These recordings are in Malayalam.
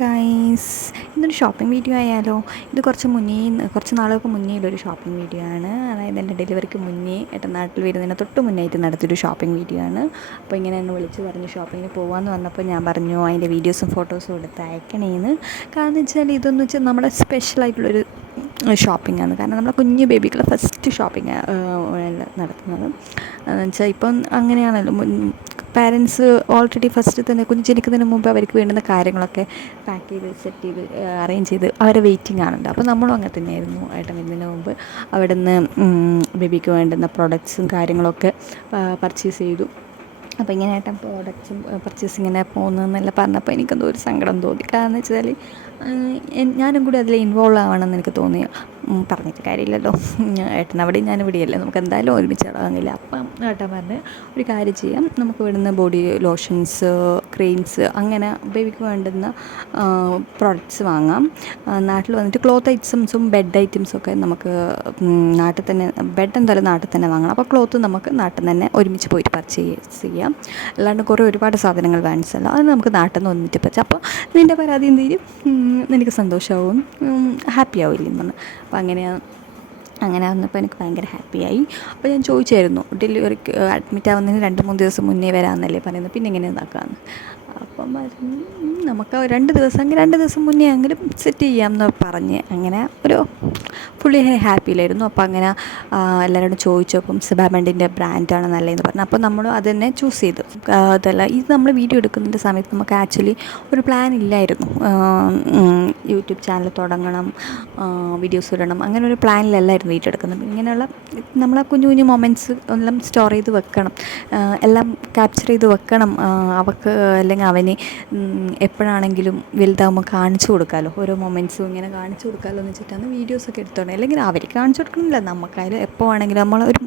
ഗൈസ് ഇതൊരു ഷോപ്പിംഗ് വീഡിയോ ആയാലോ? ഇത് കുറച്ച് മുന്നേ കുറച്ച് നാളുകൾക്ക് മുന്നേ ഉള്ളൊരു ഷോപ്പിംഗ് വീഡിയോ ആണ്. അതായത് എന്റെ ഡെലിവറിക്ക് മുന്നേ ഏട്ടൻ നാട്ടിൽ വരുന്നതിന് തൊട്ട് മുന്നായിട്ട് നടത്തിയൊരു ഷോപ്പിംഗ് വീഡിയോ ആണ്. അപ്പോൾ ഇങ്ങനെ എന്നെ വിളിച്ച് പറഞ്ഞു ഷോപ്പിങ്ങിന് പോകാമെന്ന് പറഞ്ഞപ്പോൾ ഞാൻ പറഞ്ഞു അതിന്റെ വീഡിയോസും ഫോട്ടോസും എടുത്ത് അയക്കണേന്ന്. കാരണം വെച്ചാൽ ഇതെന്ന് വെച്ചാൽ നമ്മുടെ സ്പെഷ്യലായിട്ടുള്ളൊരു ഷോപ്പിംഗ് ആണ് കാരണം നമ്മുടെ കുഞ്ഞു ബേബിക്കുള്ള ഫസ്റ്റ് ഷോപ്പിംഗ് നടത്തുന്നത്. എന്ന് വെച്ചാൽ ഇപ്പം അങ്ങനെയാണല്ലോ. പാരൻസ് ഓൾറെഡി ഫസ്റ്റ് തന്നെ കുഞ്ഞ് ജനിക്കുന്നതിന് മുമ്പ് അവർക്ക് വേണ്ടുന്ന കാര്യങ്ങളൊക്കെ പാക്ക് ചെയ്ത് സെറ്റ് ചെയ്ത് അറേഞ്ച് ചെയ്ത് അവരെ വെയിറ്റിംഗ് ആണുണ്ട്. അപ്പോൾ നമ്മളും അങ്ങനെ തന്നെയായിരുന്നു ഏട്ടൻ വരുന്നതിന് മുമ്പ്. അവിടെ നിന്ന് ബേബിക്ക് വേണ്ടുന്ന പ്രൊഡക്ട്സും കാര്യങ്ങളൊക്കെ പർച്ചേസ് ചെയ്തു. അപ്പോൾ ഇങ്ങനെ ഏട്ടൻ പ്രോഡക്റ്റ്സും ഇങ്ങനെ പോകുന്നതെന്നെല്ലാം പറഞ്ഞപ്പോൾ എനിക്കെന്തോ ഒരു സങ്കടം തോന്നി. കാരണം വെച്ചാൽ ഞാനും കൂടി അതിൽ ഇൻവോൾവ് ആവണമെന്ന് എനിക്ക് തോന്നി പറഞ്ഞിട്ട് കാര്യമില്ലല്ലോ. ഏട്ടൻ അവിടെ ഞാൻ ഇവിടെയല്ലേ. നമുക്ക് എന്തായാലും ഒരുമിച്ച് ഇടാങ്ങില്ല അപ്പം ഏട്ടൻ പറഞ്ഞ് ഒരു കാര്യം ചെയ്യാം. നമുക്ക് ഇവിടുന്ന് ബോഡി ലോഷൻസ് ക്രീംസ് അങ്ങനെ ബേബിക്ക് വേണ്ടുന്ന പ്രോഡക്റ്റ്സ് വാങ്ങാം. നാട്ടിൽ വന്നിട്ട് ക്ലോത്ത് ഐറ്റംസും ബെഡ് ഐറ്റംസും ഒക്കെ നമുക്ക് നാട്ടിൽ തന്നെ ബെഡ് എന്തായാലും നാട്ടിൽ തന്നെ വാങ്ങണം. അപ്പോൾ ക്ലോത്ത് നമുക്ക് നാട്ടിൽ തന്നെ ഒരുമിച്ച് പോയിട്ട് പർച്ചേസ് ചെയ്യാം. അല്ലാണ്ട് കുറേ ഒരുപാട് സാധനങ്ങൾ വാങ്ങിച്ചല്ലോ അത് നമുക്ക് നാട്ടിൽ നിന്ന് വന്നിട്ട് പറ്റും അപ്പോൾ നിന്റെ പരാതി എന്ത് ചെയ്യും? നിനക്ക് സന്തോഷമാവും ഹാപ്പി ആവില്ലേ എന്ന് അപ്പോൾ അങ്ങനെയാണ് അങ്ങനെ വന്നപ്പോൾ എനിക്ക് ഭയങ്കര ഹാപ്പിയായി അപ്പോൾ ഞാൻ ചോദിച്ചായിരുന്നു ഡെലിവറിക്ക് അഡ്മിറ്റ് ആവുന്നതിന് രണ്ട് മൂന്ന് ദിവസം മുന്നേ വരാമെന്നല്ലേ പറയുന്നത്. പിന്നെ എങ്ങനെ ഇതാക്കാമെന്ന് അപ്പം നമുക്ക് രണ്ട് ദിവസം രണ്ട് ദിവസം മുന്നേ എങ്കിലും സെറ്റ് ചെയ്യാമെന്ന് പറഞ്ഞ് അങ്ങനെ ഒരു പുള്ളി ഹാപ്പിയിലായിരുന്നു അപ്പോൾ അങ്ങനെ എല്ലാവരോടും ചോദിച്ചപ്പം സിബാമെൻഡിന്റെ ബ്രാൻഡാണ് നല്ലതെന്ന് പറഞ്ഞു. അപ്പോൾ നമ്മൾ അത് തന്നെ ചൂസ് ചെയ്തു അതല്ല ഇത് നമ്മൾ വീഡിയോ എടുക്കുന്നതിന്റെ സമയത്ത് നമുക്ക് ആക്ച്വലി ഒരു പ്ലാൻ ഇല്ലായിരുന്നു. യൂട്യൂബ് ചാനൽ തുടങ്ങണം വീഡിയോസ് ഇടണം. അങ്ങനെ ഒരു പ്ലാനിലല്ലായിരുന്നു വീഡിയോ എടുക്കുന്നത്. ഇങ്ങനെയുള്ള നമ്മളെ കുഞ്ഞു കുഞ്ഞു മൊമെന്റ്സ് എല്ലാം സ്റ്റോർ ചെയ്ത് വെക്കണം. എല്ലാം ക്യാപ്ചർ ചെയ്ത് വെക്കണം. അവൾക്ക് അല്ലെങ്കിൽ അവന് എപ്പോഴാണെങ്കിലും വലുതാകുമ്പോൾ കാണിച്ചു കൊടുക്കാമല്ലോ ഓരോ മൊമെന്റ്സും ഇങ്ങനെ കാണിച്ചു കൊടുക്കാമല്ലോ എന്ന് വെച്ചിട്ടാണ് വീഡിയോസൊക്കെ എടുത്തോണ്ട് അല്ലെങ്കിൽ അവർക്ക് കാണിച്ചു കൊടുക്കണമില്ല നമുക്കായാലും എപ്പോൾ ആണെങ്കിലും നമ്മളൊരു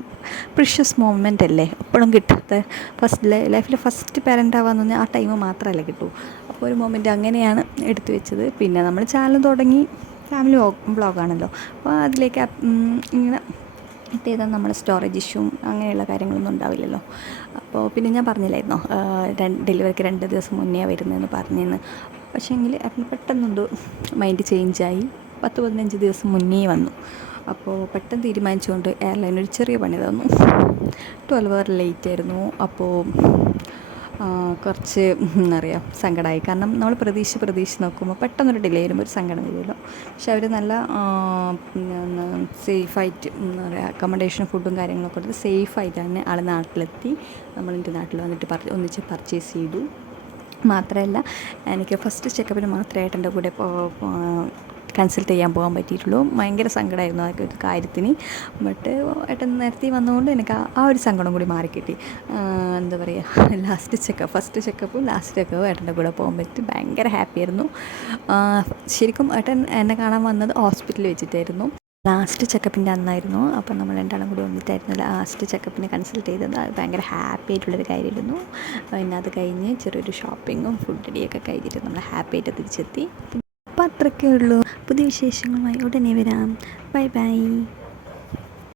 പ്രിഷ്യസ് മൊമെന്റ് അല്ലേ എപ്പോഴും കിട്ടാത്ത. ഫസ്റ്റ് ലൈഫിൽ ഫസ്റ്റ് പാരന്റ് ആവാന്ന് പറഞ്ഞാൽ ആ ടൈം മാത്രമല്ല കിട്ടൂ. അപ്പോൾ ഒരു മൊമെന്റ് അങ്ങനെയാണ് എടുത്തു വെച്ചത്. പിന്നെ നമ്മൾ ചാനൽ തുടങ്ങി. ഫാമിലി വ്ളോഗാണല്ലോ അപ്പോൾ അതിലേക്ക് ഇങ്ങനെ ചെയ്താൽ നമ്മുടെ സ്റ്റോറേജ് ഇഷ്യൂ അങ്ങനെയുള്ള കാര്യങ്ങളൊന്നും ഉണ്ടാവില്ലല്ലോ. അപ്പോൾ പിന്നെ ഞാൻ പറഞ്ഞില്ലായിരുന്നോ ഡെലിവറിക്ക് രണ്ട് ദിവസം മുന്നേ വരുന്നതെന്ന് പറഞ്ഞെന്ന്. പക്ഷേ എങ്കിൽ പെട്ടെന്നുണ്ട് മൈൻഡ് ചേഞ്ചായി പത്ത് പതിനഞ്ച് ദിവസം മുന്നേ വന്നു. അപ്പോൾ പെട്ടെന്ന് തീരുമാനിച്ചുകൊണ്ട് എയർലൈൻ ഒരു ചെറിയ പണി തന്നു. ട്വൽവ് അവർ ലേറ്റ് ആയിരുന്നു. അപ്പോൾ കുറച്ച് എന്താ പറയുക സങ്കടമായി കാരണം നമ്മൾ പ്രതീക്ഷ പ്രതീക്ഷ നോക്കുമ്പോൾ പെട്ടെന്നൊരു ഡിലേ വരുമ്പോൾ ഒരു സങ്കടം വരുമല്ലോ. പക്ഷെ അവർ നല്ല സേഫായിട്ട് എന്താ പറയുക അക്കോമഡേഷൻ ഫുഡും കാര്യങ്ങളൊക്കെ കൊടുത്ത് സേഫായിട്ട് തന്നെ ആൾ നാട്ടിലെത്തി. നമ്മൾ എന്റെ നാട്ടിൽ വന്നിട്ട് പർ ഒന്നിച്ച് പർച്ചേസ് ചെയ്തു. മാത്രമല്ല എനിക്ക് ഫസ്റ്റ് ചെക്കപ്പിന് മാത്രമായിട്ട് എന്റെ കൂടെ കൺസൾട്ട് ചെയ്യാൻ പോകാൻ പറ്റിയിട്ടുള്ളൂ. ഭയങ്കര സങ്കടമായിരുന്നു അതൊക്കെ ഒരു കാര്യത്തിന്. ബട്ട് ഏട്ടൻ നേരത്തെ വന്നതുകൊണ്ട് എനിക്ക് ആ ഒരു സങ്കടം കൂടി മാറിക്കിട്ടി. എന്താ പറയുക ലാസ്റ്റ് ചെക്കപ്പ് ഫസ്റ്റ് ചെക്കപ്പും ലാസ്റ്റ് ചെക്കപ്പും ഏട്ടന്റെ കൂടെ പോകാൻ പറ്റി. ഭയങ്കര ഹാപ്പിയായിരുന്നു ശരിക്കും ഏട്ടൻ എന്നെ കാണാൻ വന്നത് ഹോസ്പിറ്റലിൽ വെച്ചിട്ടായിരുന്നു. ലാസ്റ്റ് ചെക്കപ്പിന്റെ അന്നായിരുന്നു. അപ്പം നമ്മൾ രണ്ടാളും കൂടി വന്നിട്ടായിരുന്നു ലാസ്റ്റ് ചെക്കപ്പിന് കൺസൾട്ട് ചെയ്തത്. അത് ഭയങ്കര ഹാപ്പി ആയിട്ടുള്ളൊരു കാര്യമായിരുന്നു. പിന്നെ അത് കഴിഞ്ഞ് ചെറിയൊരു ഷോപ്പിങ്ങും ഫുഡ് അടിയൊക്കെ കഴിഞ്ഞിട്ട് നമ്മൾ ഹാപ്പി ആയിട്ട് തിരിച്ചെത്തി. അപ്പം അത്രയ്ക്കേ ഉള്ളൂ. പുതിയ വിശേഷങ്ങളുമായി ഉടനെ വരാം. Bye bye.